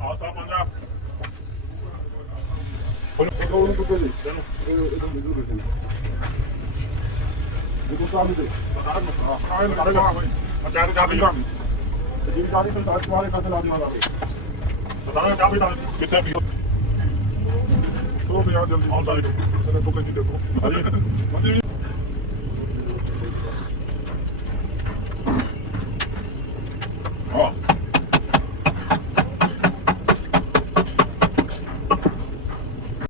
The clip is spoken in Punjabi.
ਆਸਾ ਪੰਜਾ ਉਹਨੂੰ ਕੁੱਤੇ ਦੇ ਇਹਨੂੰ ਜ਼ਰੂਰ ਦੇ ਇਹ ਤਾਂ ਨਹੀਂ ਦੇ ਆਹ ਲਗਾ ਲਗਾ ਭਾਈ ਪੰਚਾਇਤ ਜਾ ਵੀ ਕੰਮ ਜੀ ਗਾੜੀ ਤੋਂ ਸਾਥ ਵਾਲੇ ਕਦੇ ਲਾ ਦਿਆ ਜਾਵੇ ਪਤਾ ਜਾ ਵੀ ਕਿੱਥੇ ਵੀ ਤੋਂ ਬਿਆਨ ਜਲਦੀ ਆਉਂ ਸਾਰੇ ਤੇਰੇ ਕੋਲ ਕੀ ਦੇਖੋ ਹਾਂਜੀ